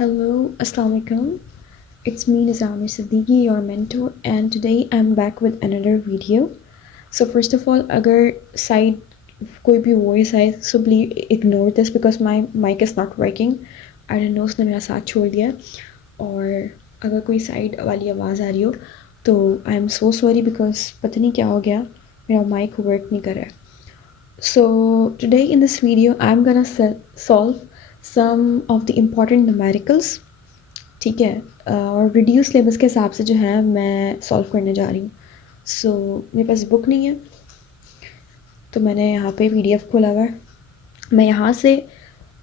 Hello, Assalamu alaikum. It's me Nizami Siddiqui, your mentor, and today I'm back with another video. So first of all, अगर side कोई भी voice आए, so please ignore this because my mic is not working. I don't know उसने मेरा साथ छोड़ दिया है. और अगर कोई side वाली आवाज़ आ रही हो तो I am so sorry because पता नहीं क्या हो गया, मेरा mic work नहीं कर रहा है. So today in this video I'm gonna solve some of the important numericals. ठीक है. और रिड्यूस सिलेबस के हिसाब से जो है मैं सॉल्व करने जा रही हूँ. सो मेरे पास बुक नहीं है तो मैंने यहाँ पे PDF खोला हुआ है. मैं यहाँ से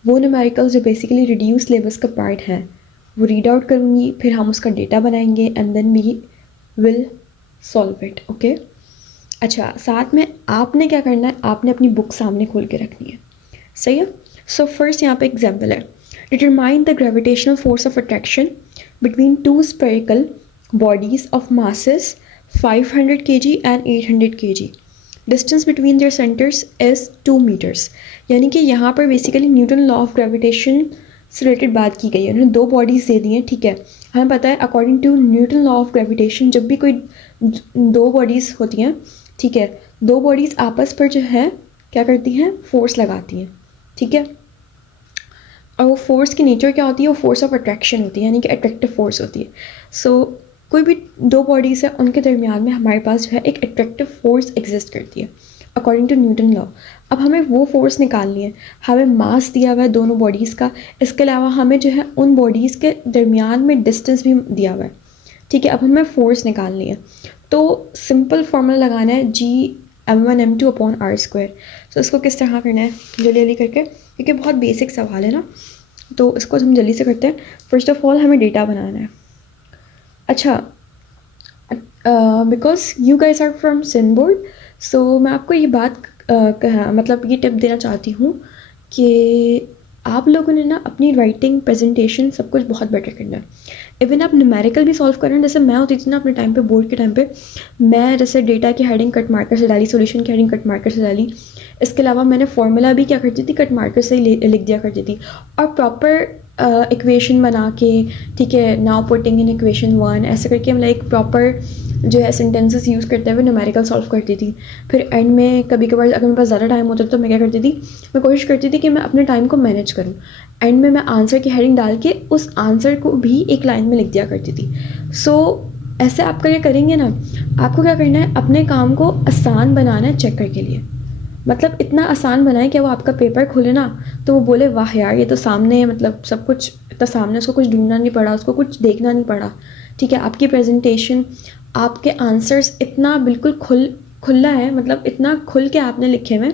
वो न्यूमेरिकल्स जो बेसिकली रिड्यूस सिलेबस का पार्ट है वो रीड आउट करूँगी, फिर हम उसका डेटा बनाएंगे and then we will solve it. Okay. अच्छा, साथ में आपने क्या करना है, आपने अपनी बुक सामने खोल के रखनी है. सही है. सो फर्स्ट यहाँ पे एग्जाम्पल है. Determine the gravitational force of attraction between two spherical bodies of masses 500 kg and 800 kg. Distance between their centers is 2 meters. यानी कि यहाँ पर basically Newton law of gravitation से रिलेटेड बात की गई है. उन्होंने दो बॉडीज़ दे दी हैं. ठीक है. हमें पता है according to Newton law of gravitation जब भी कोई दो बॉडीज़ होती हैं, ठीक है, दो बॉडीज़ आपस पर जो है क्या करती हैं, फोर्स लगाती हैं. ठीक है. और वो फोर्स की नेचर क्या होती है, वो फोर्स ऑफ अट्रैक्शन होती है, यानी कि अट्रैक्टिव फोर्स होती है. सो कोई भी दो बॉडीज़ है उनके दरमियान में हमारे पास जो है एक अट्रैक्टिव फोर्स एग्जिस्ट करती है अकॉर्डिंग टू न्यूटन लॉ. अब हमें वो फोर्स निकालनी है. हमें मास दिया हुआ है दोनों बॉडीज़ का. इसके अलावा हमें जो है उन बॉडीज़ के दरमियान में डिस्टेंस भी दिया हुआ है. ठीक है. अब हमें फोर्स निकालनी है तो सिंपल फार्मूला लगाना है G m1m2 अपॉन r². तो इसको किस तरह करना है जल्दी जल्दी करके, क्योंकि बहुत बेसिक सवाल है ना, तो इसको हम जल्दी से करते हैं. फर्स्ट ऑफ ऑल हमें डेटा बनाना है. अच्छा, because you guys are from Sindh board, so मैं आपको ये बात मतलब ये टिप देना चाहती हूँ कि आप लोगों ने ना अपनी राइटिंग प्रेजेंटेशन सब कुछ बहुत बेटर करना है. इवन आप न्यूमेरिकल भी सॉल्व कर रहे हैं. जैसे मैं होती थी ना अपने टाइम पे, बोर्ड के टाइम पे, मैं जैसे डेटा की हेडिंग कट मार्कर से डाली, सॉल्यूशन की हेडिंग कट मार्कर से डाली. इसके अलावा मैंने फॉर्मूला भी क्या करती थी, कट मार्कर से ही लिख दिया करती थी. और प्रॉपर इक्वेशन बना के, ठीक है, नाउ पुटिंग इन इक्वेशन 1 ऐसे करके हम लाइक प्रॉपर जो है सेंटेंसेस यूज़ करते हुए न्यूमेरिकल सॉल्व करती थी. फिर एंड में कभी कभार अगर मेरे पास ज़्यादा टाइम होता तो मैं क्या करती थी, मैं कोशिश करती थी कि मैं अपने टाइम को मैनेज करूँ. एंड में मैं आंसर की हेडिंग डाल के उस आंसर को भी एक लाइन में लिख दिया करती थी. सो ऐसे आप क्या करेंगे ना, आपको क्या करना है, अपने काम को आसान बनाना है चेकर के लिए. मतलब इतना आसान बनाए कि वो आपका पेपर खोले ना तो वो बोले वाह यार ये तो सामने, मतलब सब कुछ इतना सामने, उसको कुछ ढूंढना नहीं पड़ा, उसको कुछ देखना नहीं पड़ा. ठीक है. आपकी प्रेजेंटेशन, आपके आंसर्स इतना बिल्कुल खुला है, मतलब इतना खुल के आपने लिखे हुए,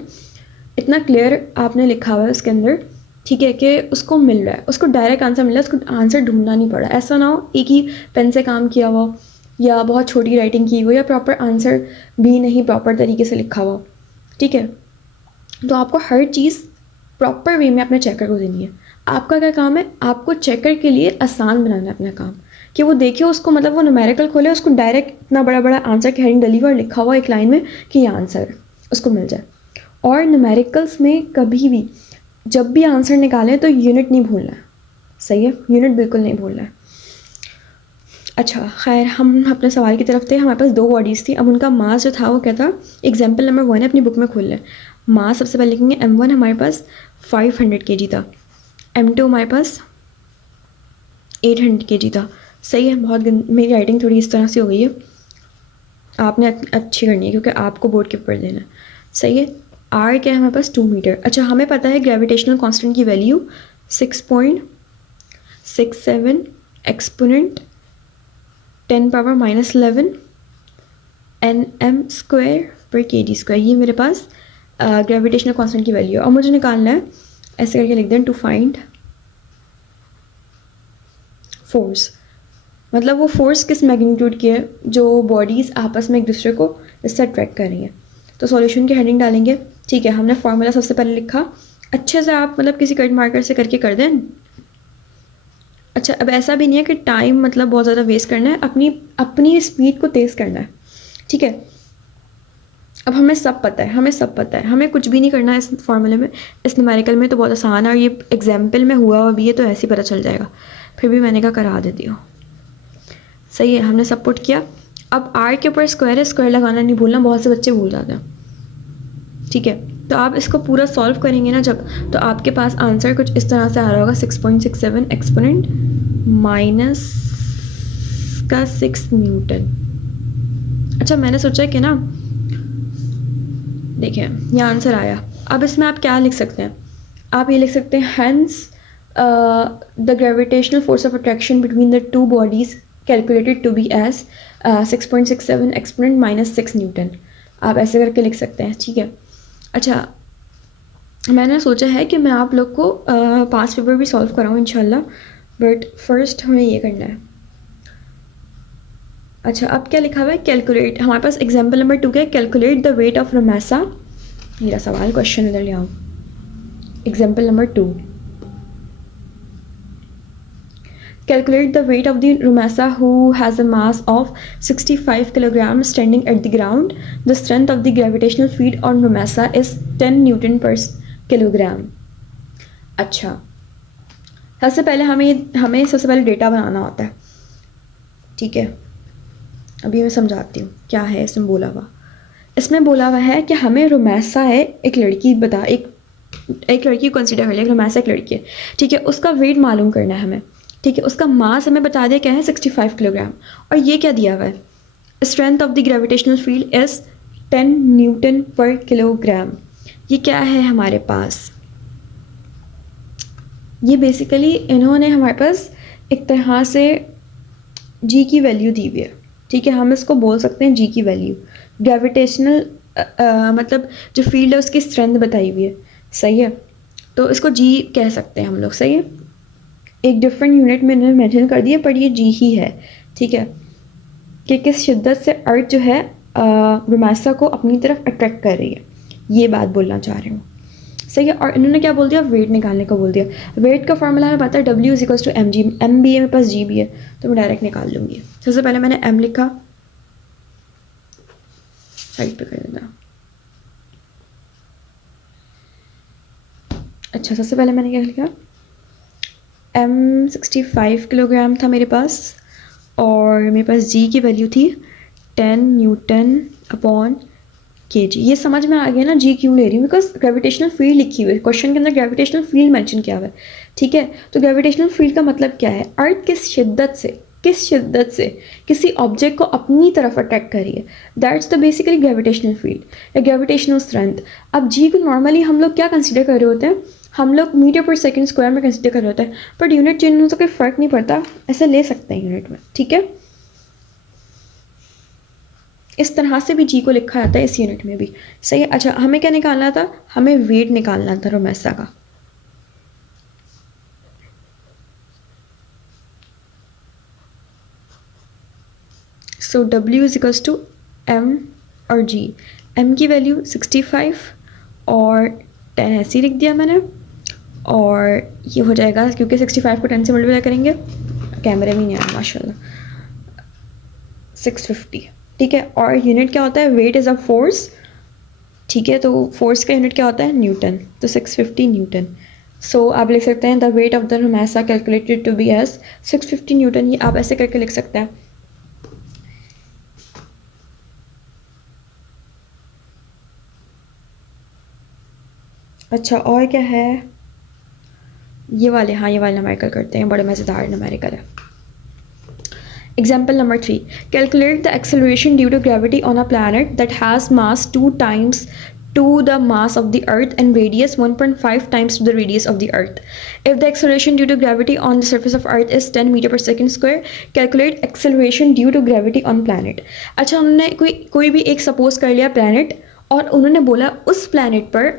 इतना क्लियर आपने लिखा हुआ है उसके अंदर. ठीक है, कि उसको मिल रहा है, उसको डायरेक्ट आंसर मिल रहा है, उसको आंसर ढूंढना नहीं पड़ा. ऐसा ना हो एक ही पेन से काम किया हुआ या बहुत छोटी राइटिंग की हो या प्रॉपर आंसर भी नहीं प्रॉपर तरीके से लिखा हुआ. ठीक है. तो आपको हर चीज़ प्रॉपर वे में अपने चेकर को देनी है. आपका क्या काम है, आपको चेकर के लिए आसान बनाना है अपना काम, कि वो देखिए उसको, मतलब वो न्यूमेरिकल खोले, उसको डायरेक्ट इतना बड़ा बड़ा आंसर की हेडिंग डली हुआ और लिखा हुआ एक लाइन में कि ये आंसर है, उसको मिल जाए. और न्यूमेरिकल्स में कभी भी जब भी आंसर निकालें तो यूनिट नहीं भूलना है. सही है, यूनिट बिल्कुल नहीं भूलना है. अच्छा, खैर हम अपने सवाल की तरफ थे. हमारे पास दो बॉडीज़ थी. अब उनका मास जो था वो क्या था, एग्जाम्पल नंबर 1 है, अपनी बुक में खोल लें. मास सबसे पहले लिखेंगे. m1 हमारे पास 500 kg था, m2 हमारे पास 800 kg था. सही है. बहुत मेरी राइटिंग थोड़ी इस तरह से हो गई है, आपने अच्छी करनी है क्योंकि आपको बोर्ड के ऊपर देना है. सही है. r क्या है हमारे पास, 2 मीटर. अच्छा, हमें पता है ग्रेविटेशनल कांस्टेंट की वैल्यू 6.67 एक्सपोनेंट 10⁻⁻11 Nm² पर kg². ये मेरे पास ग्रेविटेशनल कांस्टेंट की वैल्यू है. और मुझे निकालना है, ऐसे करके लिख दें, टू फाइंड फोर्स. मतलब वो फोर्स किस मैग्नीट्यूड की है जो बॉडीज़ आपस में एक दूसरे को इससे अट्रैक्ट कर रही हैं. तो सॉल्यूशन की हेडिंग डालेंगे. ठीक है. हमने फार्मूला सबसे पहले लिखा. अच्छे से आप मतलब किसी कट मार्कर से करके कर दें. अच्छा, अब ऐसा भी नहीं है कि टाइम मतलब बहुत ज़्यादा वेस्ट करना है, अपनी स्पीड को तेज़ करना है. ठीक है. अब हमें सब पता है, हमें सब पता है, हमें कुछ भी नहीं करना है इस फॉर्मूले में, इस न्यूमेरिकल में तो बहुत आसान है, और ये एग्जाम्पल में हुआ भी है तो ऐसे ही पता चल जाएगा, फिर भी मैंने कहा करा देती हूँ। सही है, हमने सब पुट किया। अब आर के ऊपर स्क्वायर है, स्क्वायर लगाना नहीं भूलना, बहुत से बच्चे भूल जाते हैं। ठीक है, तो आप इसको पूरा सॉल्व करेंगे ना जब, तो आपके पास आंसर कुछ इस तरह से आ रहा होगा, 6.67 एक्सपोनेंट माइनस का 6 न्यूटन। अच्छा, मैंने सोचा कि ना, देखिए ये आंसर आया। अब इसमें आप क्या लिख सकते हैं, आप ये लिख सकते हैं hence the gravitational force of attraction between the two bodies calculated to be as 6.67 exponent minus 6 newton. आप ऐसे करके लिख सकते हैं। ठीक है, अच्छा मैंने सोचा है कि मैं आप लोग को पास्ट पेपर भी सॉल्व कराऊँ इंशाल्लाह, बट फर्स्ट हमें ये करना है। अच्छा, अब क्या लिखा हुआ है, कैलकुलेट, हमारे पास एग्जाम्पल नंबर 2 क्या है, calculate the weight of Ramesa. मेरा सवाल क्वेश्चन इधर ले आओ, example number 2, calculate the weight of the Ramesa who has a mass of 65 kilogram standing at the ground, the strength of the gravitational field on Ramesa is 10 newton per kilogram. अच्छा, सबसे पहले हमें सबसे पहले डेटा बनाना होता है। ठीक है, अभी मैं समझाती हूँ क्या है इसमें बोला हुआ। इसमें बोला हुआ है कि हमें रोमैसा है, एक लड़की बता, एक लड़की को कंसिडर कर लिया, रोमैसा एक लड़की है। ठीक है, उसका वेट मालूम करना है हमें। ठीक है, उसका मास हमें बता दिया क्या है, 65 किलोग्राम, और ये क्या दिया हुआ है, strength of the gravitational field is 10 newton per kilogram. ये क्या है हमारे पास, ये बेसिकली इन्होंने हमारे पास एक तरह से जी की वैल्यू दी हुई है। ठीक है, हम इसको बोल सकते हैं जी की वैल्यू, ग्रेविटेशनल मतलब जो फील्ड है उसकी स्ट्रेंथ बताई हुई है। सही है, तो इसको जी कह सकते हैं हम लोग। सही है, एक डिफरेंट यूनिट में इन्होंने मेंशन कर दिया, पर ये जी ही है। ठीक है, कि किस शिद्दत से अर्थ जो है रोमैसा को अपनी तरफ अट्रैक्ट कर रही है, ये बात बोलना चाह रही हूँ। सही है, और इन्होंने क्या बोल दिया, वेट निकालने को बोल दिया। वेट का फॉर्मूला हमें पता है, W is equals to m g, m भी है मेरे पास, जी भी है, तो मैं डायरेक्ट निकाल लूँगी। सबसे पहले मैंने एम लिखा, साइड पे कर देना। अच्छा, सबसे पहले मैंने क्या लिखा, एम 65 किलोग्राम था मेरे पास, और मेरे पास जी की वैल्यू थी 10 न्यूटन अपॉन kg। ये समझ में आ गया ना, जी क्यों ले रही हूँ, बिकॉज ग्रेविटेशनल फील्ड लिखी हुई है क्वेश्चन के अंदर, ग्रेविटेशनल फील्ड मेंशन किया हुआ है। ठीक है, तो ग्रेविटेशनल फील्ड का मतलब क्या है, अर्थ किस शिद्दत से किसी ऑब्जेक्ट को अपनी तरफ अट्रैक्ट कर रही है, that's the basically gravitational field या ग्रेविटेशनल स्ट्रेंथ। अब जी को नॉर्मली हम लोग क्या कंसिडर कर रहे होते हैं, हम लोग मीटर पर सेकेंड स्क्वायर में कंसिडर कर रहे होते हैं, बट यूनिट चेंज होने से कोई फ़र्क नहीं पड़ता, ऐसे ले सकते हैं यूनिट में। ठीक है, इस तरह से भी जी को लिखा जाता है इस यूनिट में भी। सही है, अच्छा हमें क्या निकालना था, हमें वेट निकालना था रोमैसा का। So W is equals to m और जी, एम की वैल्यू 65 और 10 ऐसे ही लिख दिया मैंने, और ये हो जाएगा क्योंकि 65 को 10 से मल्टीप्लाई करेंगे, कैमरे में नहीं आया माशाल्लाह, 650। ठीक है, और यूनिट क्या होता है, वेट इज़ अ फोर्स। ठीक है, तो फोर्स का यूनिट क्या होता है, न्यूटन, तो 650 न्यूटन। सो आप लिख सकते हैं the weight of the Romaisa calculated to be as 650 newton, ये आप ऐसे करके लिख सकते हैं। अच्छा, और क्या है, ये वाले, हाँ ये वाले न्यूमेरिकल करते हैं, बड़े मज़ेदार न्यूमेरिकल है। Example number 3. Calculate the acceleration due to gravity on a planet that has mass 2 times to the mass of the Earth and radius 1.5 times to the radius of the Earth. If the acceleration due to gravity on the surface of Earth is 10 meter per second square, calculate acceleration due to gravity on planet. अच्छा, उन्होंने कोई भी एक suppose कर लिया planet, और उन्होंने बोला उस planet पर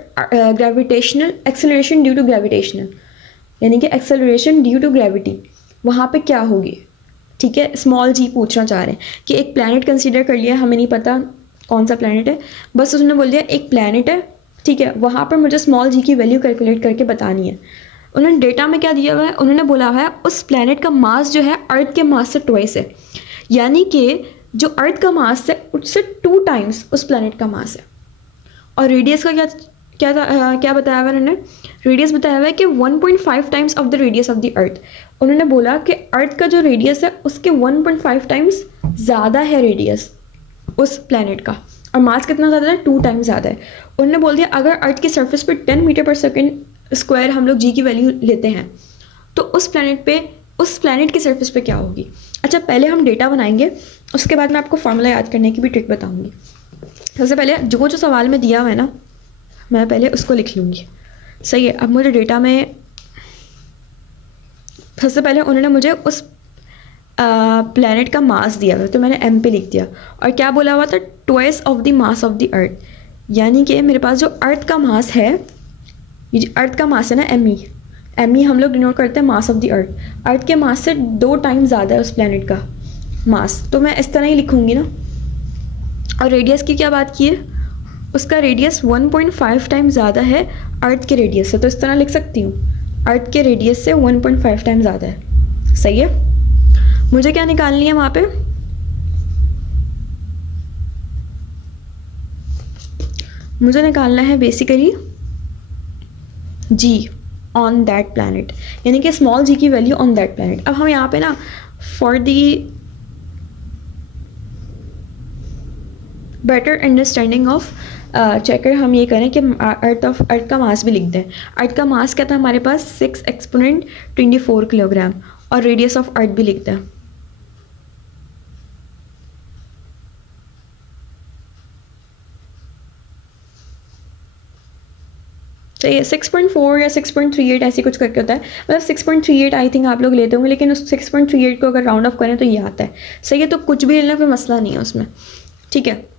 gravitational acceleration due to gravitational, यानी कि एक्सेलरेशन ड्यू टू ग्रेविटी वहाँ पे क्या होगी। ठीक है, स्मॉल जी पूछना चाह रहे हैं कि एक प्लैनेट कंसीडर कर लिया, हमें नहीं पता कौन सा प्लैनेट है, बस उसने बोल दिया एक प्लैनेट है। ठीक है, वहाँ पर मुझे स्मॉल जी की वैल्यू कैलकुलेट करके बतानी है। उन्होंने डेटा में क्या दिया हुआ है, उन्होंने बोला हुआ है उस प्लैनेट का मास जो है अर्थ के मास से ट्वाइस है, यानी कि जो अर्थ का मास है उससे 2 टाइम्स उस प्लैनेट का मास है। और रेडियस का क्या क्या क्या बताया हुआ उन्होंने, रेडियस बताया हुआ है कि 1.5 times of the radius of the अर्थ। उन्होंने बोला कि अर्थ का जो रेडियस है उसके 1.5 टाइम्स ज़्यादा है रेडियस उस प्लैनेट का, और मास कितना ज़्यादा है, 2 टाइम्स ज़्यादा है। उन्होंने बोल दिया अगर अर्थ की सरफेस पे 10 मीटर पर सेकेंड स्क्वायर हम लोग जी की वैल्यू लेते हैं तो उस प्लैनेट की सरफेस पे क्या होगी। अच्छा, पहले हम डेटा बनाएंगे, उसके बाद मैं आपको फार्मूला याद करने की भी ट्रिक बताऊंगी। सबसे पहले जो जो सवाल में दिया हुआ है ना, मैं पहले उसको लिख लूँगी। सही है। अब मुझे डेटा में सबसे पहले उन्होंने मुझे उस प्लैनेट का मास दिया हुआ, तो मैंने एम पे लिख दिया। और क्या बोला हुआ था, twice of the mass of the अर्थ, यानी कि मेरे पास जो अर्थ का मास है, ये जो अर्थ का मास है ना, एम ई हम लोग डिनोट करते हैं मास ऑफ द अर्थ। अर्थ के मास से 2 टाइम ज़्यादा है उस प्लैनेट का मास, तो मैं इस तरह ही लिखूँगी ना। और रेडियस की क्या बात की है, उसका रेडियस 1.5 टाइम ज़्यादा है अर्थ के रेडियस से, तो इस तरह लिख सकती हूँ, अर्थ के रेडियस से 1.5 टाइम ज़्यादा है। सही है। मुझे क्या निकालनी है वहाँ पे, मुझे निकालना है basically g on that planet, यानी कि स्मॉल जी की वैल्यू ऑन दैट प्लैनेट। अब हम यहाँ पे ना for the better understanding of checker हम ये करें कि अर्थ का मास भी लिख दें। अर्थ का मास क्या था हमारे पास, 6 एक्सपोनेंट 24 किलोग्राम, और रेडियस ऑफ अर्थ भी लिख दें। तो ये 6.4 या 6.38 ऐसी कुछ करके होता है, मतलब 6.38 आई थिंक आप लोग लेते होंगे, लेकिन उस 6.38 को अगर राउंड ऑफ करें तो ये आता है। सही है, तो कुछ भी लेना कोई मसला नहीं है उसमें, ठीक है।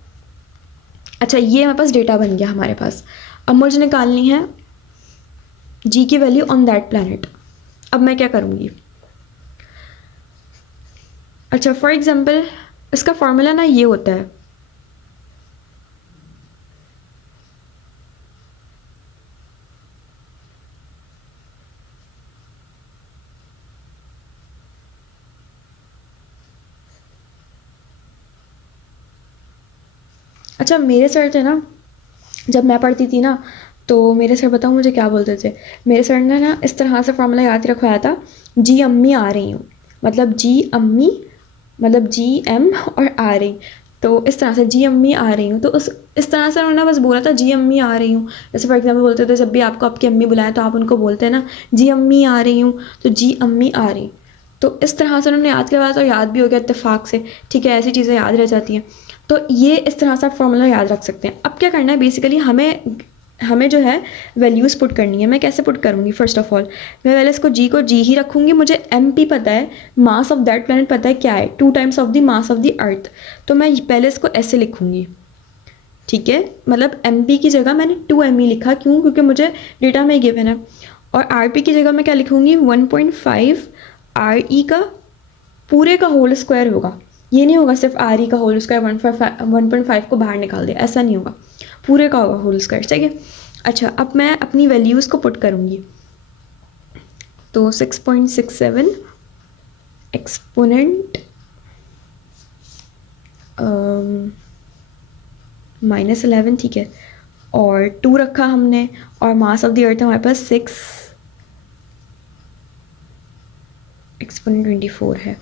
अच्छा, ये हमारे पास डेटा बन गया हमारे पास। अब मुझे निकालनी है जी की वैल्यू ऑन दैट प्लैनेट। अब मैं क्या करूँगी, अच्छा फॉर एग्जांपल इसका फॉर्मूला ना ये होता है, अच्छा मेरे सर थे ना, जब मैं पढ़ती थी ना, तो मेरे सर बताऊँ मुझे क्या बोलते थे, मेरे सर ने ना इस तरह से फॉर्मूला याद रखवाया था, जी अम्मी आ रही हूँ, मतलब जी अम्मी, मतलब जी एम और आ रही, तो इस तरह से जी अम्मी आ रही हूँ, तो इस तरह से उन्होंने बस बोला था जी अम्मी आ रही हूँ। जैसे फॉर एग्जांपल बोलते थे जब भी आपको आपकी अम्मी बुलाएं तो आप उनको बोलते हैं ना जी अम्मी आ रही हूँ, तो जी अम्मी आ रही, तो इस तरह से उन्होंने याद करवाया, तो याद भी हो गया इत्तेफाक से, ठीक है, ऐसी चीज़ें याद रह जाती हैं। तो ये इस तरह से आप फॉर्मूला याद रख सकते हैं। अब क्या करना है बेसिकली, हमें जो है वैल्यूज़ पुट करनी है। मैं कैसे पुट करूँगी, फर्स्ट ऑफ ऑल मैं पहले इसको जी ही रखूँगी, मुझे एम पी पता है, मास ऑफ दैट प्लैनेट पता है क्या है, 2 times of the mass of the अर्थ, तो मैं पहले इसको ऐसे लिखूँगी, ठीक है। मतलब एम पी की जगह मैंने 2 एम ई लिखा, क्यों, क्योंकि मुझे डेटा में गिवन है। और आर पी की जगह मैं क्या लिखूँगी, 1.5 आर ई का पूरे का होल स्क्वायर होगा, ये नहीं होगा सिर्फ आर ई का होल स्क्वायर 1.5 को बाहर निकाल दे, ऐसा नहीं होगा, पूरे का होगा होल स्क्वायर, ठीक है। अच्छा, अब मैं अपनी वैल्यूज़ को पुट करूँगी, तो 6.67 एक्सपोनेंट -11, ठीक है, और 2 रखा हमने, और मास ऑफ द अर्थ हमारे पास 6 एक्सपोनेंट 24 है।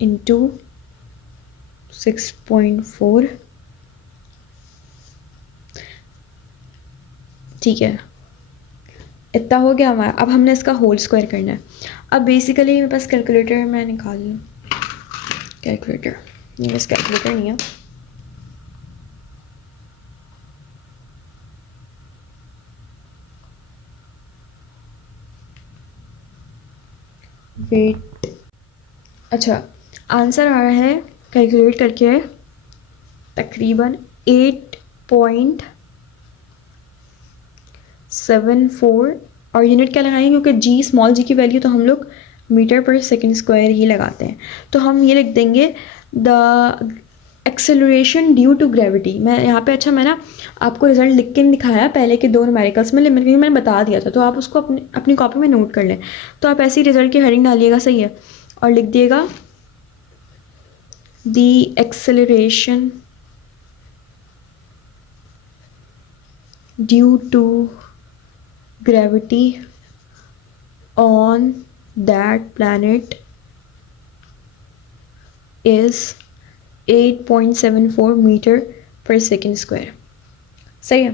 इंटू 6.4, ठीक है, इतना हो गया हमारा। अब हमने इसका होल स्क्वायर करना है। अब बेसिकली मेरे पास कैलकुलेटर है, मैं निकाल लूँ कैलकुलेटर, ये बस कैलकुलेटर नहीं है, वेट, अच्छा आंसर आ रहा है कैलकुलेट करके तकरीबन 8.74, और यूनिट क्या लगाएंगे, क्योंकि जी स्मॉल जी की वैल्यू तो हम लोग मीटर पर सेकेंड स्क्वायर ही लगाते हैं, तो हम ये लिख देंगे the acceleration due to gravity. मैं यहाँ पे, अच्छा मैं ना आपको रिजल्ट लिख के नहीं दिखाया पहले के 2 न्यूमेरिकल्स में, लेकिन मैंने बता दिया था, तो आप उसको अपनी कॉपी में नोट कर लें। तो आप ऐसे ही रिजल्ट की हेडिंग डालिएगा, सही है, और लिख दिएगा the acceleration due to gravity on that planet is 8.74 metre पर सेकेंड स्क्वायर। सही है,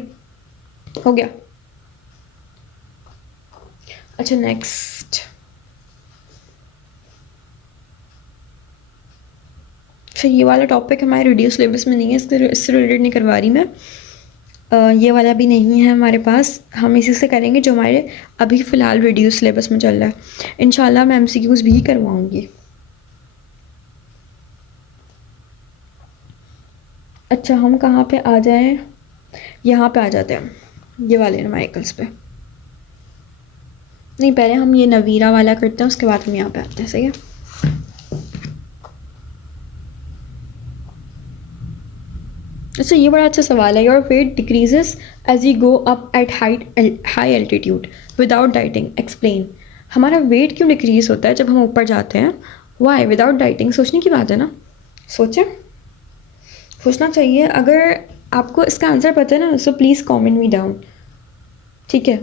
हो गया। अच्छा नेक्स्ट, अच्छा ये वाला टॉपिक हमारे रेडियो सिलेबस में नहीं है, इससे रिलेटेड नहीं करवा रही मैं। ये वाला भी नहीं है हमारे पास, हम इसी से करेंगे जो हमारे अभी फ़िलहाल रेडियो सिलेबस में चल रहा है। इंशाल्लाह मैं एमसीक्यूज़ भी करवाऊँगी। अच्छा हम कहाँ पे आ जाएं, यहाँ पे आ जाते हैं, ये वाले नमाइकल्स पे। नहीं पहले हम ये नवीरा वाला करते हैं, उसके बाद हम यहाँ पे आते हैं। सही है। अच्छा ये बड़ा अच्छा सवाल है। Your weight decreases as you go up at high altitude without dieting, explain. हमारा वेट क्यों डिक्रीज होता है जब हम ऊपर जाते हैं? Why without dieting? सोचने की बात है ना, सोचें, सोचना चाहिए। अगर आपको इसका आंसर पता है ना, so please comment me down, ठीक है।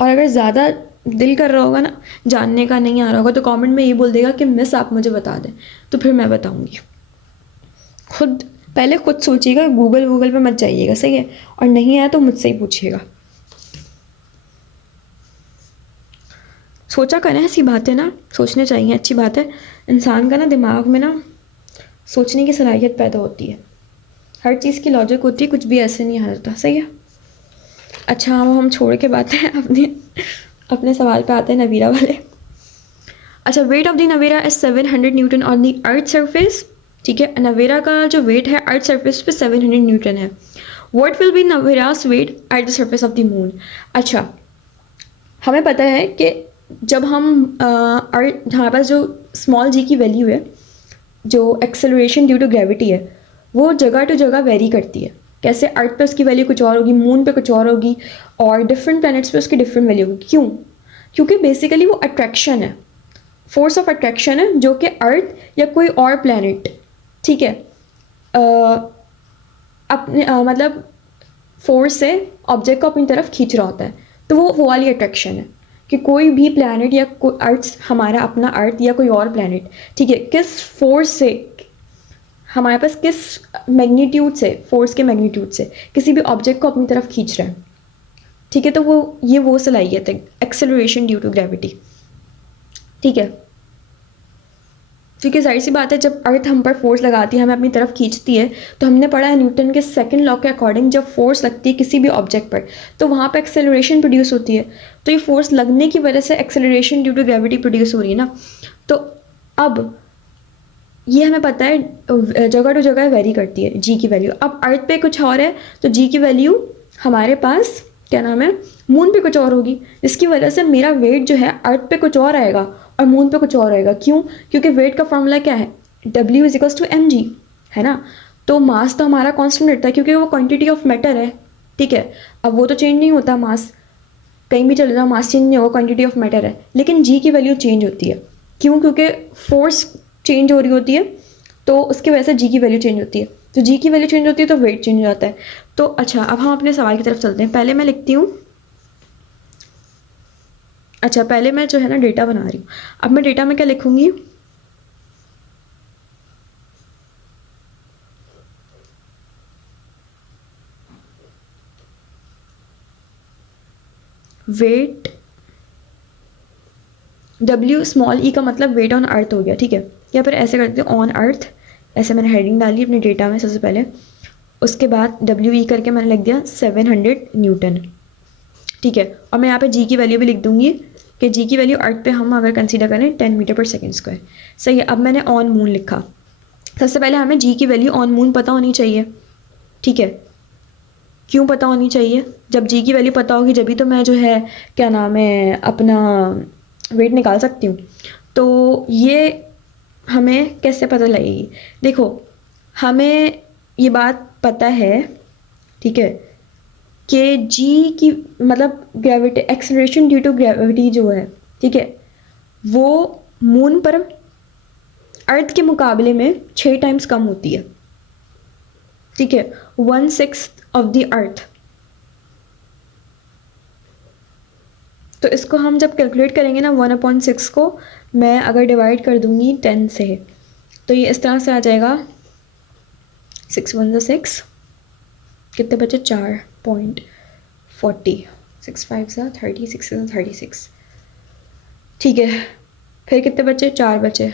और अगर ज़्यादा दिल कर रहा होगा ना जानने का, नहीं आ रहा होगा, तो कमेंट में ये बोल देगा कि मिस आप मुझे बता दें, तो फिर मैं बताऊंगी। खुद पहले खुद सोचिएगा, गूगल पे मत जाइएगा, सही है। और नहीं आया तो मुझसे ही पूछिएगा। सोचा करें, ऐसी बातें ना सोचने चाहिए, अच्छी बात है। इंसान का ना दिमाग में ना सोचने की सलाहियत पैदा होती है, हर चीज़ की लॉजिक होती है, कुछ भी ऐसे नहीं होता। सही है। अच्छा हम छोड़ के बातें अपने सवाल पे आते हैं, नवीरा वाले। अच्छा wait of the Navera is 700 Newton on the earth surface, ठीक है। नवेरा का जो वेट है अर्थ सरफेस पे 700 न्यूटन है। What will be Navera's weight at the surface of the moon? अच्छा हमें पता है कि जब हम अर्थ, हमारे पास जो स्मॉल जी की वैल्यू है, जो एक्सेलरेशन ड्यू टू ग्रेविटी है, वो जगह टू जगह वेरी करती है। कैसे? अर्थ पे उसकी वैल्यू कुछ और होगी, मून पे कुछ और होगी, और डिफरेंट प्लैनेट्स पे उसकी डिफरेंट वैल्यू होगी। क्यों? क्योंकि बेसिकली वो अट्रैक्शन है, फोर्स ऑफ अट्रैक्शन है, जो कि अर्थ या कोई और प्लैनेट, ठीक है, अपने मतलब फोर्स से ऑब्जेक्ट को अपनी तरफ खींच रहा होता है। तो वो वाली अट्रैक्शन है कि कोई भी प्लैनेट या कोई अर्थ, हमारा अपना अर्थ या कोई और प्लैनेट, ठीक है, किस फोर्स से, हमारे पास किस मैग्नीट्यूड से, फोर्स के मैग्नीट्यूड से किसी भी ऑब्जेक्ट को अपनी तरफ खींच रहे हैं, ठीक है। तो वो सलाहियत है, एक्सेलरेशन ड्यू टू ग्रेविटी, ठीक है। क्योंकि जाहिर सी बात है, जब अर्थ हम पर फोर्स लगाती है, हमें अपनी तरफ खींचती है, तो हमने पढ़ा है न्यूटन के सेकंड लॉ के अकॉर्डिंग, जब फोर्स लगती है किसी भी ऑब्जेक्ट पर, तो वहाँ पर एक्सेलरेशन प्रोड्यूस होती है। तो ये फोर्स लगने की वजह से acceleration due to gravity produce हो रही है ना। तो अब ये हमें पता है जगह टू जगह वेरी करती है जी की वैल्यू। अब अर्थ पे कुछ और है, तो जी की वैल्यू हमारे पास क्या नाम है, मून पे कुछ और होगी, जिसकी वजह से मेरा वेट जो है अर्थ पे कुछ और आएगा और मून पे कुछ और आएगा। क्यों? क्योंकि वेट का फॉर्मूला क्या है, W = mg, है ना। तो मास तो हमारा कांस्टेंट रहता है, क्योंकि वो क्वांटिटी ऑफ मैटर है, ठीक है। अब वो तो चेंज नहीं होता, मास कहीं भी चले जाओ मास चेंज नहीं होगा, क्वांटिटी ऑफ मैटर है। लेकिन जी की वैल्यू चेंज होती है। क्यों? क्योंकि फोर्स चेंज हो रही होती है, तो उसकी वजह से जी की वैल्यू चेंज होती है। तो जी की वैल्यू चेंज होती है तो वेट चेंज हो जाता है। तो अच्छा अब हम अपने सवाल की तरफ चलते हैं। पहले मैं लिखती हूँ, अच्छा पहले मैं जो है ना डेटा बना रही हूँ। अब मैं डेटा में क्या लिखूँगी, वेट, W स्मॉल e का मतलब वेट ऑन अर्थ हो गया, ठीक है। या फिर ऐसे करते हैं ऑन अर्थ, ऐसे मैंने हेडिंग डाली अपने डेटा में सबसे पहले। उसके बाद WE करके मैंने लिख दिया 700 न्यूटन, ठीक है। और मैं यहाँ पे जी की वैल्यू भी लिख दूंगी कि जी की वैल्यू अर्थ पे हम अगर कंसीडर करें 10 मीटर पर सेकेंड स्क्वायर, सही है। अब मैंने ऑन मून लिखा। सबसे पहले हमें जी की वैल्यू ऑन मून पता होनी चाहिए, ठीक है। क्यों पता होनी चाहिए? जब जी की वैल्यू पता होगी जब तो मैं जो है क्या नाम है अपना वेट निकाल सकती हूँ। तो ये हमें कैसे पता लगेगी? देखो हमें ये बात पता है, ठीक है, कि जी की मतलब gravity, acceleration due to gravity जो है, ठीक है, वो मून पर अर्थ के मुकाबले में 6 टाइम्स कम होती है, ठीक है, 1/6 ऑफ द अर्थ। तो इसको हम जब कैलकुलेट करेंगे ना 1/6 को मैं अगर डिवाइड कर दूंगी 10 से, तो ये इस तरह से आ जाएगा 6 1 6, कितने बचे 4.40, 6 5 30, 6 36, ठीक है। फिर कितने बचे 4 बचे,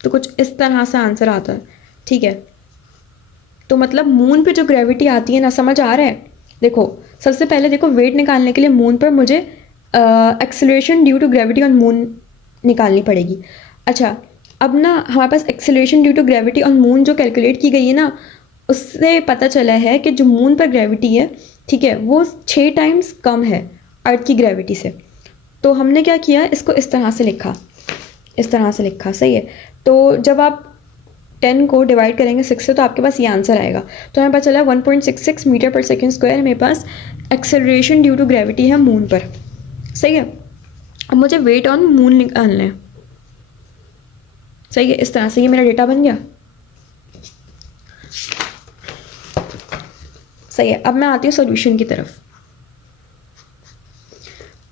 तो कुछ इस तरह से आंसर आता है, ठीक है। तो मतलब मून पे जो ग्रेविटी आती है ना, समझ आ रहा है? देखो सबसे पहले देखो वेट निकालने के लिए मून पर मुझे acceleration due to gravity on moon निकालनी पड़ेगी। अच्छा, अब ना हमारे पास acceleration due to gravity on moon जो कैलकुलेट की गई है ना, उससे पता चला है कि जो मून पर ग्रेविटी है, ठीक है, वो 6 टाइम्स कम है अर्थ की ग्रेविटी से। तो हमने क्या किया, इसको इस तरह से लिखा, इस तरह से लिखा, सही है। तो जब आप 10 को डिवाइड करेंगे 6 से तो आपके पास ये आंसर आएगा। तो हमें पता चला 1.66 मीटर पर सेकेंड स्क्वायर मेरे पास एक्सेलरेशन ड्यू टू ग्रेविटी है मून पर, सही है। अब मुझे वेट ऑन मून निकालना है, सही है। इस तरह से ये मेरा डेटा बन गया, सही है। अब मैं आती हूँ सॉल्यूशन की तरफ।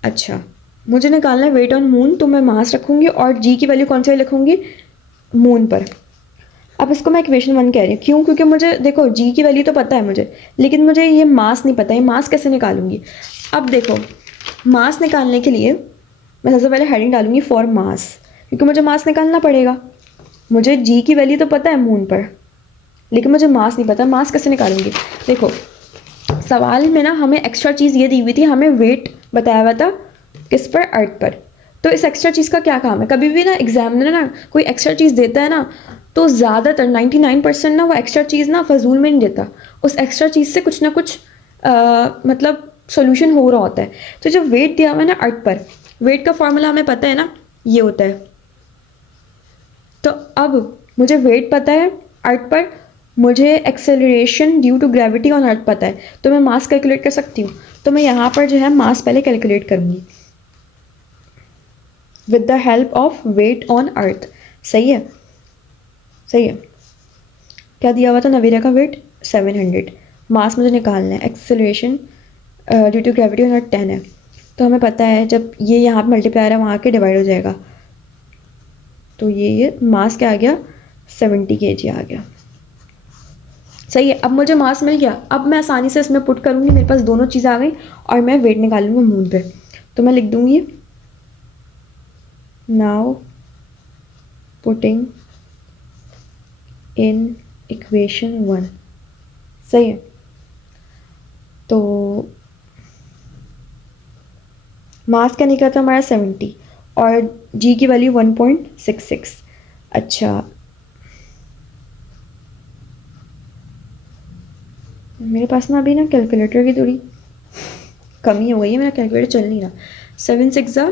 अच्छा, मुझे निकालना है वेट ऑन मून, तो मैं मास रखूँगी और जी की वैल्यू कौन सी लिखूँगी, मून पर। अब इसको मैं इक्वेशन 1 कह रही हूँ, क्यों? क्योंकि मुझे देखो जी की वैल्यू तो पता है मुझे, लेकिन मुझे ये मास नहीं पता है, मास कैसे निकालूंगी। अब देखो मास निकालने के लिए मैं सबसे पहले हेडिंग डालूंगी फॉर मास, क्योंकि मुझे मास निकालना पड़ेगा। मुझे जी की वैल्यू तो पता है मून पर, लेकिन मुझे मास नहीं पता, मास कैसे निकालूंगी। देखो सवाल में ना हमें एक्स्ट्रा चीज़ ये दी हुई थी, हमें वेट बताया हुआ था किस पर, अर्थ पर। तो इस एक्स्ट्रा चीज़ का क्या काम है, कभी भी ना एग्जामिनर ना कोई एक्स्ट्रा चीज़ देता है ना, तो ज़्यादातर 99% ना वो एक्स्ट्रा चीज़ ना फजूल में नहीं देता, उस एक्स्ट्रा चीज़ से कुछ ना कुछ मतलब सोल्यूशन हो रहा होता है। तो जब वेट दिया हुआ है ना अर्थ पर, वेट का फॉर्मूला हमें पता है ना, ये होता है। तो अब मुझे वेट पता है अर्थ पर, मुझे acceleration due to gravity on earth पता है, तो मैं मास कैलकुलेट कर सकती हूँ। तो मैं यहाँ पर जो है मास पहले कैलकुलेट करूँगी with the help of weight on earth, सही है, सही है। क्या दिया हुआ था, नवेरा का वेट 700, मास मुझे निकालना है, acceleration due to gravity on earth 10 है। तो हमें पता है जब ये यहाँ पर मल्टीप्लाई है वहाँ के डिवाइड हो जाएगा, तो ये मास क्या आ गया, 70 kg आ गया, सही है। अब मुझे मास मिल गया, अब मैं आसानी से इसमें पुट करूँगी, मेरे पास दोनों चीज़ें आ गई और मैं वेट निकालूंगी मून पे। तो मैं लिख दूँगी नाउ पुटिंग इन इक्वेशन 1, सही है। तो मास क्या निकला था हमारा 70 और जी की वैल्यू 1.66। अच्छा, मेरे पास ना अभी ना कैलकुलेटर की थोड़ी कमी हो गई है, मेरा कैलकुलेटर चल नहीं रहा। 7 6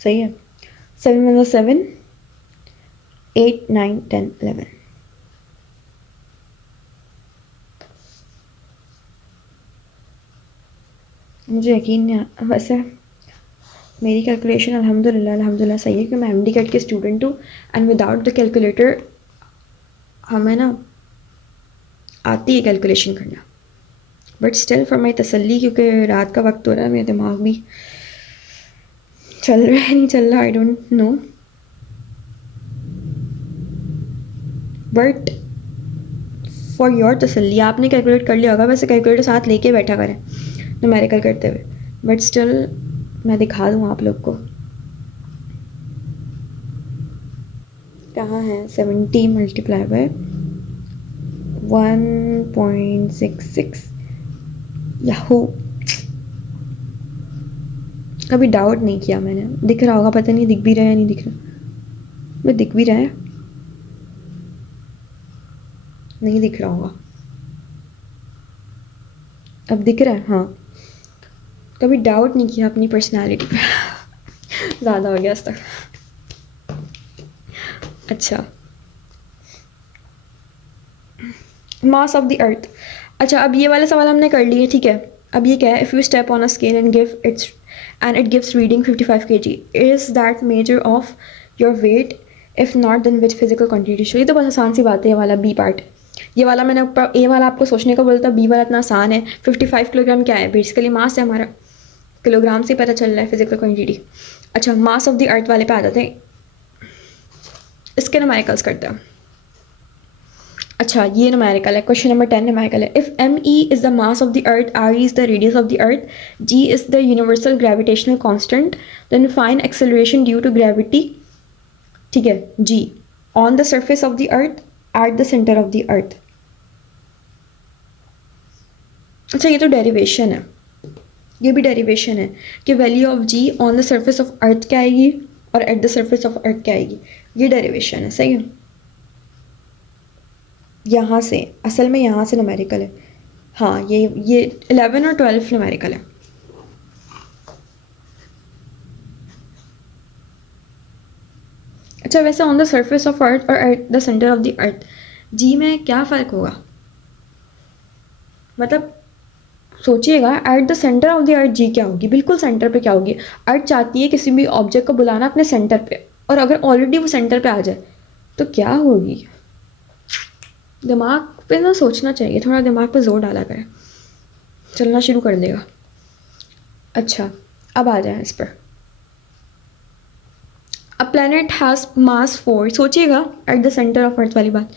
सही है, 7 1 7, 8 9 10 11। मुझे यकीन नहीं, वैसे मेरी कैलकुलेशन अल्हम्दुलिल्लाह सही है, क्योंकि मैं एमडी कैट के स्टूडेंट हूँ एंड विदाउट द कैलकुलेटर हमें ना आती है कैलकुलेशन करना, बट स्टिल फॉर माई तसल्ली, क्योंकि रात का वक्त हो रहा है, मेरा दिमाग भी चल रहा है नहीं चल रहा, I don't know, but for your तसल्ली आपने कैलकुलेट कर लिया होगा, वैसे कैलकुलेटर साथ लेके बैठा करें न्यूमेरिकल करते हुए, बट स्टिल मैं दिखा दूँ आप लोग को। कहाँ है 70 मल्टीप्लाई बाय 1.66, याहू। कभी डाउट नहीं किया मैंने, दिख रहा होगा, पता नहीं दिख भी रहा है या नहीं दिख रहा, मैं दिख भी रहा है, नहीं दिख रहा होगा, अब दिख रहा है, हाँ। कभी डाउट नहीं किया अपनी पर्सनालिटी पे ज़्यादा हो गया आज तक। अच्छा, मास ऑफ द अर्थ, अच्छा, अब ये वाला सवाल हमने कर लिए, ठीक है। अब ये क्या है, if you step on a scale and it gives reading 55 kg, is that measure of your weight, if not then which physical quantity show. ये तो बस आसान सी बात है, ये वाला बी पार्ट। ये वाला मैंने ऊपर ए वाला आपको सोचने को बोलता, बी वाला इतना आसान है। 55 किलोग्राम क्या है, बेसिकली मास है हमारा, किलोग्राम से पता चल रहा है फिजिकल क्वांटिटी। अच्छा, मास ऑफ द अर्थ वाले पे आ जाते हैं, इसके न्यूमेरिकल्स करते हैं। अच्छा, ये न्यूमेरिकल है, क्वेश्चन नंबर 10 न्यूमेरिकल है। If M E is the mass of the earth, R E is the radius of the earth, G is the universal gravitational constant, then find acceleration due to gravity, ठीक है जी, on the surface of the earth at the centre of the earth. अच्छा, ये तो derivation है, ये भी derivation है कि value of g on the surface of earth क्या आएगी और at the surface of earth क्या आएगी, ये डेरिवेशन है, सही है। यहाँ से असल में यहाँ से न्यूमेरिकल है, हाँ ये 11 और 12 न्यूमेरिकल है। अच्छा, वैसे on the surface of earth और at the centre of the earth, G में क्या फ़र्क होगा, मतलब सोचिएगा, at the centre of the earth G क्या होगी, बिल्कुल सेंटर पे क्या होगी। अर्थ चाहती है किसी भी ऑब्जेक्ट को बुलाना अपने सेंटर पे, और अगर ऑलरेडी वो सेंटर पे आ जाए तो क्या होगी। दिमाग पे ना सोचना चाहिए, थोड़ा दिमाग पे जोर डाला करें, चलना शुरू कर देगा। अच्छा, अब आ जाए इस पर। अ प्लैनेट हैज़ मास 4, सोचिएगा at the centre of earth वाली बात।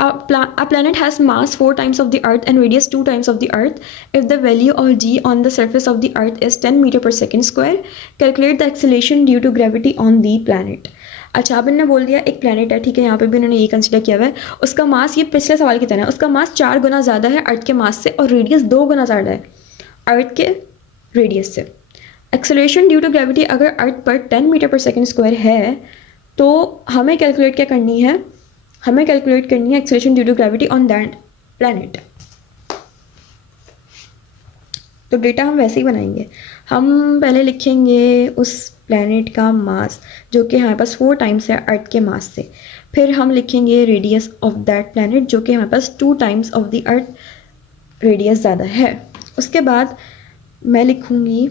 A planet has mass 4 times of the earth and radius 2 times of the earth. If the value of g on the surface of the earth is 10 meter per second square, calculate the acceleration due to gravity on the planet. अच्छा, अब इन्होंने बोल दिया एक planet है, ठीक है, यहाँ पे भी उन्होंने ये कंसिडर किया हुआ है, उसका मास ये पिछले सवाल की तरह है, उसका मास 4 गुना ज़्यादा है अर्थ के मास से और रेडियस 2 गुना ज़्यादा है अर्थ के रेडियस से। एक्सेलरेशन ड्यू टू ग्रेविटी अगर अर्थ पर 10 मीटर पर सेकेंड स्क्वायर है तो हमें कैलकुलेट क्या करनी है, हमें कैलकुलेट करनी है acceleration due to gravity on that planet. तो डेटा हम वैसे ही बनाएंगे, हम पहले लिखेंगे उस प्लैनेट का मास जो कि हमारे पास 4 टाइम्स है अर्थ के मास से, फिर हम लिखेंगे रेडियस ऑफ दैट प्लैनेट जो कि हमारे पास 2 times of the earth radius ज़्यादा है। उसके बाद मैं लिखूँगी,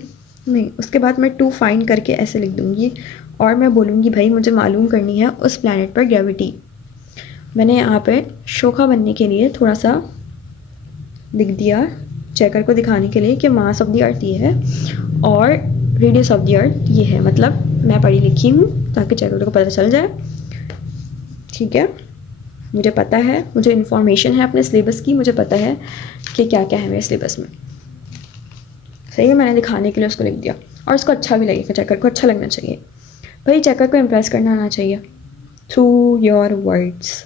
नहीं उसके बाद मैं 2 फाइंड करके ऐसे लिख दूँगी और मैं बोलूँगी भाई मुझे मालूम करनी है उस प्लैनेट पर ग्रेविटी। मैंने यहाँ पे शोखा बनने के लिए थोड़ा सा लिख दिया चेकर को दिखाने के लिए कि मास ऑफ द अर्थ ये है और रेडियस ऑफ द अर्थ ये है, मतलब मैं पढ़ी लिखी हूँ ताकि चेकर को पता चल जाए, ठीक है। मुझे पता है, मुझे इन्फॉर्मेशन है अपने सिलेबस की, मुझे पता है कि क्या क्या है मेरे सिलेबस में, सही है। मैंने दिखाने के लिए उसको लिख दिया और उसको अच्छा भी लगेगा, चेकर को अच्छा लगना चाहिए भाई, चेकर को इम्प्रेस करना आना चाहिए थ्रू योर वर्ड्स।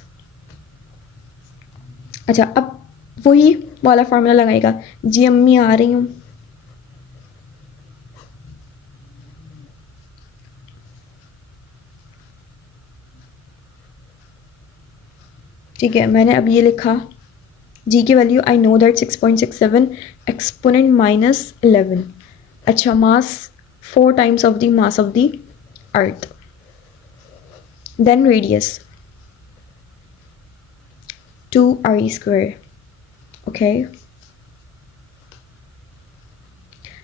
अच्छा, अब वही वाला फार्मूला लगाएगा, जी अम्मी आ रही हूँ, ठीक है। मैंने अब ये लिखा जी की value I know that 6.67 exponent -11। अच्छा, mass 4 times of the mass of the earth, then radius 2re², okay,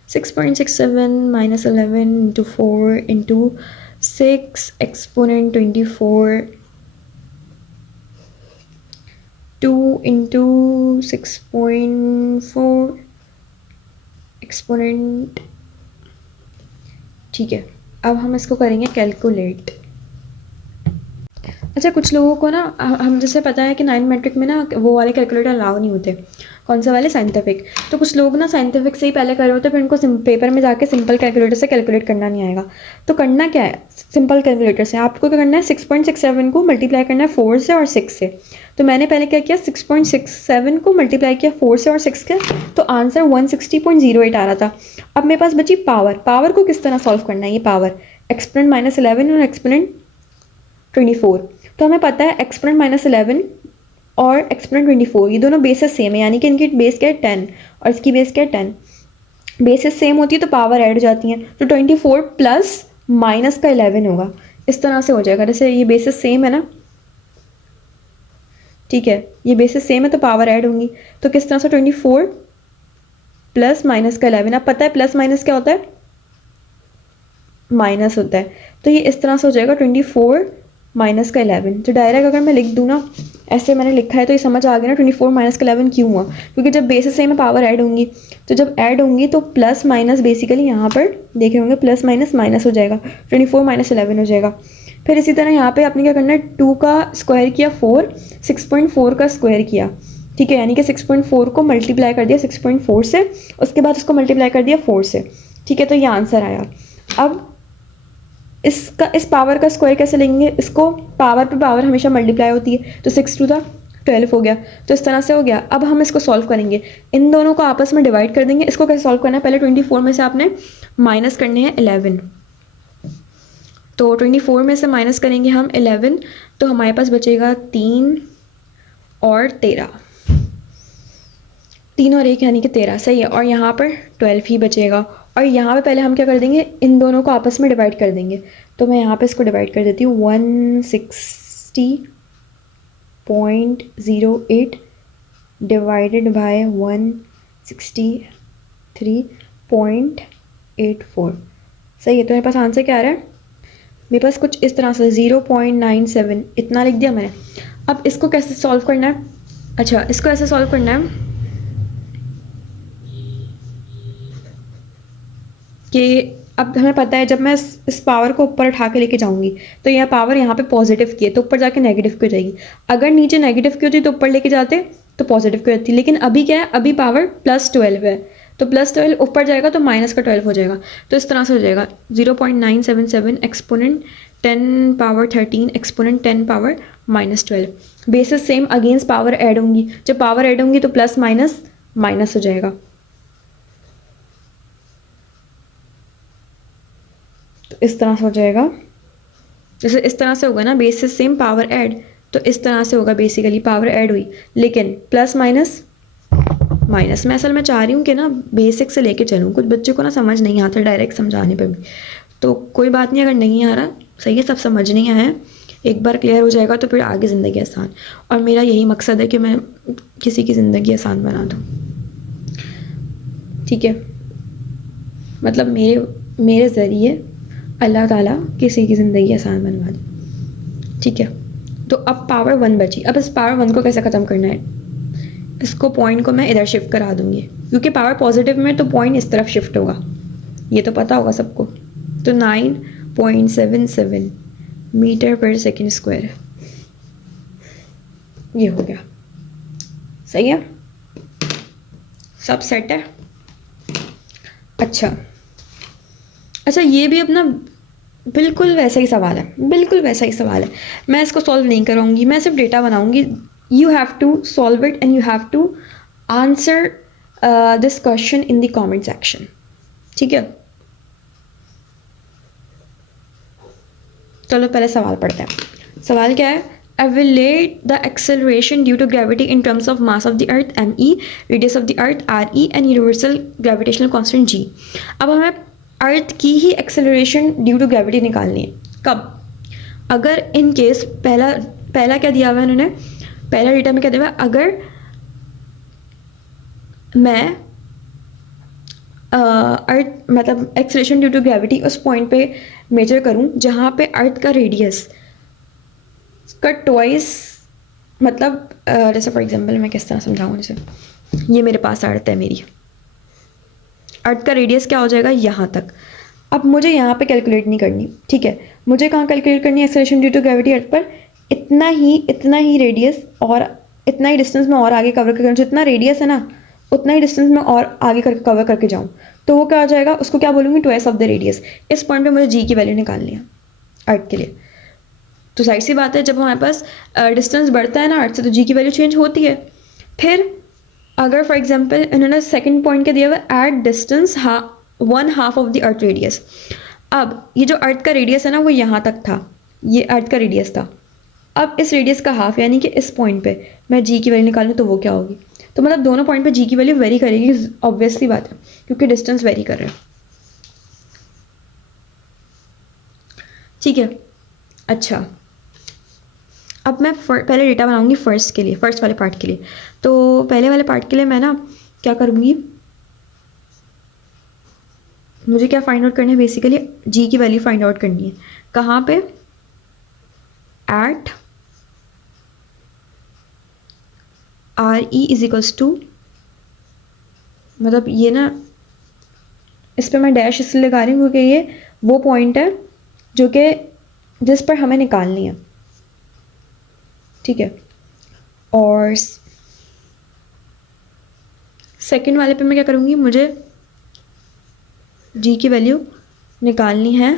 6.67 -11 into 4 into 6 exponent 24, 2 into 6.4 exponent, ठीक है। अब हम इसको करेंगे कैलकुलेट। अच्छा, कुछ लोगों को ना हम जैसे पता है कि 9 मैट्रिक में ना वो वाले कैलकुलेटर अलाउ नहीं होते, कौन से वाले, साइंटिफिक। तो कुछ लोग ना साइंटिफिक से ही पहले कर रहे होते हैं, फिर उनको पेपर में जाके सिंपल कैलकुलेटर से कैलकुलेट करना नहीं आएगा। तो करना क्या है, सिंपल कैलकुलेटर से आपको क्या करना है, 6.67 को मल्टीप्लाई करना है 4 से और 6 से। तो मैंने पहले क्या किया, 6.67 को मल्टीप्लाई किया 4 से और 6 के, तो आंसर 160.08 आ रहा था। अब मेरे पास बची पावर, पावर को किस तरह सॉल्व करना है, ये पावर एक्सपोनेंट -11 और एक्सपोनेंट 24। तो हमें पता है एक्सपोनेंट -11 और एक्सपोनेंट 24 ये दोनों बेसेस सेम है, यानी कि इनकी बेस क्या है 10 और इसकी बेस क्या है 10। बेसेस सेम होती है तो पावर ऐड जाती हैं, तो 24 प्लस माइनस का 11 होगा, इस तरह से हो जाएगा। जैसे ये बेसेस सेम है ना, ठीक है, ये बेसिस सेम है तो पावर ऐड होंगी, तो किस तरह से 24 प्लस माइनस का 11, अब पता है प्लस माइनस क्या होता है, माइनस होता है, तो ये इस तरह से हो जाएगा 24 माइनस का 11। तो डायरेक्ट अगर मैं लिख दूँ ना, ऐसे मैंने लिखा है तो ये समझ आ गया ना 24 माइनस का 11 क्यों हुआ, क्योंकि जब बेसिस सेम है पावर ऐड होंगी, तो जब ऐड होंगी तो प्लस माइनस बेसिकली यहाँ पर देख रहे होंगे प्लस माइनस माइनस हो जाएगा, 24 माइनस 11 हो जाएगा। फिर इसी तरह यहाँ पे आपने क्या करना है, 2 का स्क्वायर किया 4, 6.4 का स्क्वायर किया, ठीक है, यानी कि 6.4 को मल्टीप्लाई कर दिया 6.4 से, उसके बाद उसको मल्टीप्लाई कर दिया 4 से, ठीक है, तो ये आंसर आया। अब इस पावर का स्क्वायर कैसे लेंगे, इसको पावर पे पावर हमेशा मल्टीप्लाई होती है, तो 6 टू द 12 हो गया, तो इस तरह से हो गया। अब हम इसको सॉल्व करेंगे, इन दोनों को आपस में डिवाइड कर देंगे। इसको कैसे सॉल्व करना है, पहले 24 में से आपने माइनस करने हैं 11, तो 24 में से माइनस करेंगे हम 11, तो हमारे पास बचेगा 3 और 13, 3 और 1 यानी कि 13, सही है, और यहाँ पर 12 ही बचेगा। और यहाँ पे पहले हम क्या कर देंगे, इन दोनों को आपस में डिवाइड कर देंगे, तो मैं यहाँ पे इसको डिवाइड कर देती हूँ, 160.08 डिवाइडेड बाय 163.84, सही है। तो मेरे पास आंसर क्या आ रहा है, मेरे पास कुछ इस तरह से 0.97 इतना लिख दिया मैंने। अब इसको कैसे सॉल्व करना है, अच्छा इसको ऐसे सॉल्व करना है कि अब हमें पता है जब मैं इस पावर को ऊपर उठा के लेके जाऊंगी तो यह पावर यहाँ पे पॉजिटिव की है, तो ऊपर जाके नेगेटिव की हो जाएगी। अगर नीचे नेगेटिव की होती तो ऊपर लेके जाते तो पॉजिटिव की होती, लेकिन अभी क्या है, अभी पावर +12 है, तो +12 ऊपर जाएगा तो -12 हो जाएगा, तो इस तरह से हो जाएगा 0.977 exponent 10 power 13 exponent 10 power -12। Basis same, against power add होंगी, जब पावर ऐड होंगी तो प्लस माइनस माइनस हो जाएगा, तो इस तरह से हो जाएगा। जैसे इस तरह से होगा ना, बेसिस सेम पावर ऐड, तो इस तरह से होगा, बेसिकली पावर ऐड हुई लेकिन प्लस माइनस माइनस। मैं असल में चाह रही हूँ कि ना बेसिक से लेके चलूँ, कुछ बच्चों को ना समझ नहीं आता डायरेक्ट समझाने पे भी, तो कोई बात नहीं, अगर नहीं आ रहा सही है, सब समझ नहीं आया, एक बार क्लियर हो जाएगा तो फिर आगे ज़िंदगी आसान। और मेरा यही मकसद है कि मैं किसी की ज़िंदगी आसान बना दूँ, ठीक है, मतलब मेरे ज़रिए अल्लाह ताला किसी की ज़िंदगी आसान बनवा दे, ठीक है। तो अब पावर 1 बची, अब इस पावर 1 को कैसे ख़त्म करना है, इसको पॉइंट को मैं इधर शिफ्ट करा दूंगी, क्योंकि पावर पॉजिटिव में तो पॉइंट इस तरफ शिफ्ट होगा, ये तो पता होगा सबको। तो 9.77 मीटर पर सेकेंड स्क्वायर, ये हो गया, सही है, सब सेट है। अच्छा ये भी अपना बिल्कुल वैसा ही सवाल है, बिल्कुल वैसा ही सवाल है, मैं इसको सॉल्व नहीं कराऊंगी, मैं सिर्फ डेटा बनाऊंगी। You have to solve it and you have to answer this question in the comment section, ठीक है। चलो पहले सवाल पढ़ते हैं। सवाल क्या है, evaluate the acceleration due to gravity in terms of mass of the earth me, radius of the earth re and universal gravitational constant g। अब हमें अर्थ की ही एक्सेलरेशन ड्यू टू ग्रेविटी निकालनी है, कब, अगर इन केस पहला क्या दिया हुआ है इन्होंने, पहला डेटा में क्या दिया हुआ है, अगर मैं अर्थ मतलब एक्सेलरेशन ड्यू टू ग्रेविटी उस पॉइंट पे मेजर करूं जहां पे अर्थ का रेडियस का ट्वाइस, मतलब जैसे फॉर एग्जांपल मैं किस तरह समझाऊं, जैसे ये मेरे पास अर्थ है, मेरी अर्थ का रेडियस क्या हो जाएगा यहाँ तक। अब मुझे यहाँ पे कैलकुलेट नहीं करनी, ठीक है, मुझे कहाँ कैलकुलेट करनी है, एक्सेलरेशन ड्यू टू ग्रेविटी अर्थ पर, इतना ही रेडियस और इतना ही डिस्टेंस में और आगे कवर करके, जितना रेडियस है ना उतना ही डिस्टेंस में और आगे कवर करके जाऊँ, तो वो क्या हो जाएगा, उसको क्या बोलूँगी, ट्वाइस ऑफ द रेडियस। इस पॉइंट पे मुझे जी की वैल्यू निकालनी है अर्थ के लिए, तो जाहिर सी बात है जब हमारे पास डिस्टेंस बढ़ता है ना अर्थ से, तो जी की वैल्यू चेंज होती है। फिर अगर फॉर एग्जांपल इन्होंने सेकंड पॉइंट क्या दिया हुआ है, at distance 1/2 of the earth radius. अब ये जो अर्थ का रेडियस है ना वो यहाँ तक था, ये अर्थ का रेडियस था, अब इस रेडियस का हाफ यानी कि इस पॉइंट पे मैं जी की वैल्यू निकालूँ तो वो क्या होगी, तो मतलब दोनों पॉइंट पे जी की वैल्यू वेरी करेगी, ऑब्वियसली बात है, क्योंकि डिस्टेंस वेरी कर रहे हैं, ठीक है। अच्छा अब मैं पहले डेटा बनाऊंगी फर्स्ट के लिए, फर्स्ट वाले पार्ट के लिए। तो पहले वाले पार्ट के लिए मैं ना क्या करूँगी, मुझे क्या फाइंड आउट करना है, बेसिकली जी की वैल्यू फाइंड आउट करनी है। कहाँ पे, at r E is equals to, मतलब ये ना, इस पर मैं डैश इसलिए लगा रही हूँ क्योंकि ये वो पॉइंट है जो कि जिस पर हमें निकालनी है, ठीक है। और सेकंड वाले पे मैं क्या करूँगी, मुझे जी की वैल्यू निकालनी है।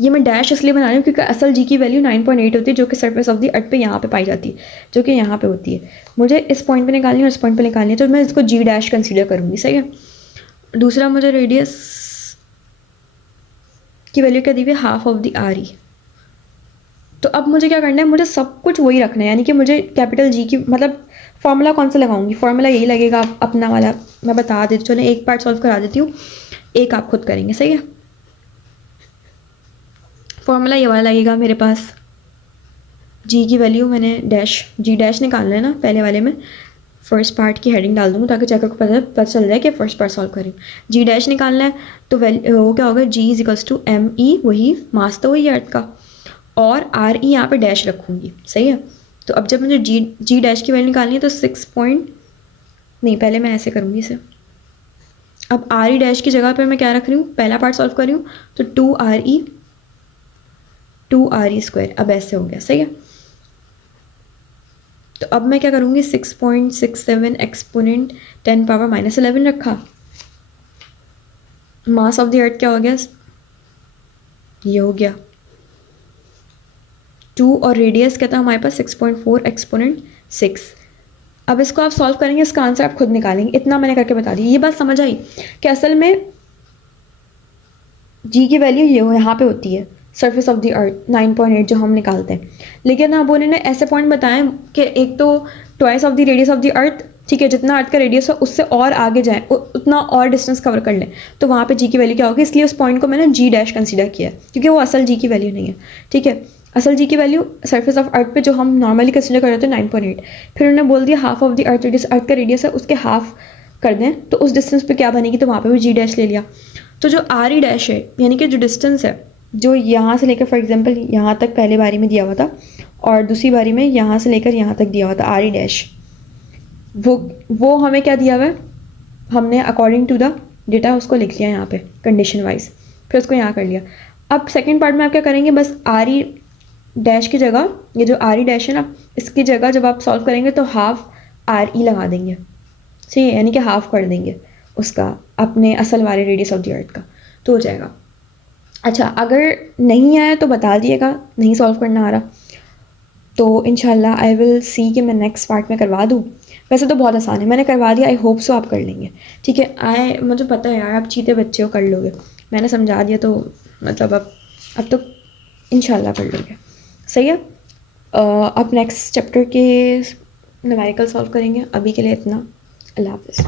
ये मैं डैश इसलिए बना रही हूँ क्योंकि असल जी की वैल्यू 9.8 होती है, जो कि सरफेस ऑफ द अर्थ पे यहाँ पे पाई जाती है, जो कि यहाँ पे होती है। मुझे इस पॉइंट पे निकालनी है और इस पॉइंट पे निकालनी है, तो मैं इसको जी डैश कंसीडर करूँगी, सही है। दूसरा मुझे रेडियस की वैल्यू क्या दी हुई है, half of the R E. तो अब मुझे क्या करना है, मुझे सब कुछ वही रखना है, यानी कि मुझे कैपिटल जी की, मतलब फॉर्मूला कौन सा लगाऊंगी, फॉर्मूला यही लगेगा अपना वाला, मैं बता देती हूँ। चलो एक पार्ट सॉल्व करा देती हूँ, एक आप खुद करेंगे, सही है। फॉर्मूला ये वाला लगेगा मेरे पास, जी की वैल्यू मैंने डैश जी डैश निकालना है ना, पहले वाले में फर्स्ट पार्ट की हेडिंग डाल दूँगी ताकि चेकर को पता चल जाए कि फर्स्ट पार्ट सॉल्व करें। जी डैश निकालना है, तो वो क्या होगा, G is equals to M E, वही मास तो वही है अर्थ का, और आर ई यहाँ पे डैश रखूँगी, सही है। तो अब जब मुझे जी डैश की वैल्यू निकालनी है तो 6 पॉइंट, नहीं पहले मैं ऐसे करूँगी इसे। अब आर ई डैश की जगह पे मैं क्या रख रही हूँ, पहला पार्ट सॉल्व कर रही हूँ, तो 2 RE स्क्वायर, अब ऐसे हो गया, सही है। तो अब मैं क्या करूँगी, 6.67 एक्सपोनेंट 10 पावर -11 रखा। मास ऑफ द अर्थ क्या हो गया, ये हो गया 2, और रेडियस क्या था हमारे पास 6.4 एक्सपोनेंट 6। अब इसको आप सॉल्व करेंगे, इसका आंसर आप खुद निकालेंगे, इतना मैंने करके बता दिया। ये बात समझ आई कि असल में जी की वैल्यू ये यहाँ पे होती है, सरफेस ऑफ द अर्थ 9.8 जो हम निकालते हैं। लेकिन अब उन्होंने ऐसे पॉइंट बताए कि एक तो twice of the radius of the अर्थ, ठीक है, जितना अर्थ का रेडियस हो उससे और आगे जाएं, उतना और डिस्टेंस कवर कर लें, तो वहाँ पे जी की वैल्यू क्या होगी। इसलिए उस पॉइंट को मैंने जी डैश कंसीडर किया है, क्योंकि वो असल जी की वैल्यू नहीं है, ठीक है। असल जी की वैल्यू सरफेस ऑफ अर्थ पे जो हम नॉर्मली कंसीडर कर रहे थे 9.8, फिर उन्होंने बोल दिया half of the earth radius, earth का रेडियस है उसके हाफ कर दें तो उस डिस्टेंस पे क्या बनेगी, तो वहाँ पे भी जी डैश ले लिया। तो जो आर ई डैश है, यानी कि जो डिस्टेंस है जो यहाँ से लेकर फॉर एग्जांपल यहाँ तक पहले बारी में दिया हुआ था, और दूसरी बारी में यहाँ से लेकर यहाँ तक दिया हुआ था आर ई डैश, वो हमें क्या दिया हुआ है, हमने अकॉर्डिंग टू द डेटा उसको लिख लिया यहाँ पे कंडीशन वाइज, फिर उसको यहाँ कर लिया। अब सेकेंड पार्ट में आप क्या करेंगे, बस आर ई डैश की जगह, ये जो आर ई डैश है ना, इसकी जगह जब आप सॉल्व करेंगे तो हाफ आर ई लगा देंगे, ठीक है, यानी कि हाफ कर देंगे उसका अपने असल वाले रेडियस ऑफ द अर्थ का, तो हो जाएगा। अच्छा, अगर नहीं आया तो बता दिएगा, नहीं सॉल्व करना आ रहा तो इंशाल्लाह आई विल सी कि मैं नेक्स्ट पार्ट में करवा दूँ। वैसे तो बहुत आसान है, मैंने करवा दिया, आई होप सो आप कर लेंगे, ठीक है। मुझे पता है यार, आप चीते बच्चे हो, कर लोगे, मैंने समझा दिया तो मतलब अब तो इंशाल्लाह कर लोगे, सही है। अब नेक्स्ट चैप्टर के न्यूमेरिकल सॉल्व करेंगे, अभी के लिए इतना, अल्लाह हाफ़िज़।